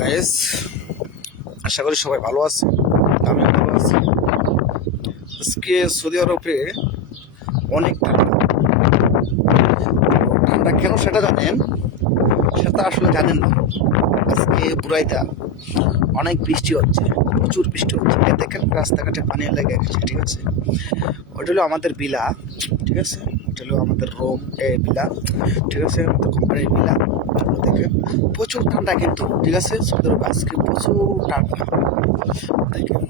Guys, আশা করি সবাই ভালো আছে। আমিও ভালো আছি। আজকে সৌদি আরবে অনেক ঠান্ডা কেন সেটা জানেন? সেটা আসলে জানেন না। আজকে বুড়াইতে অনেক বৃষ্টি হচ্ছে, প্রচুর বৃষ্টি হচ্ছে। দেখেন রাস্তাঘাটে পানি লেগে গেছে, ঠিক আছে। ওটা হলো আমাদের বিলা, ঠিক আছে। ওটা হলো আমাদের রোম বিলা, ঠিক আছে, আমাদের কোম্পানির বিলা। দেখেন প্রচুর ঠান্ডা কিন্তু, ঠিক আছে। সৌদি আরবে আজকে প্রচুর ঠান্ডা দেখেন।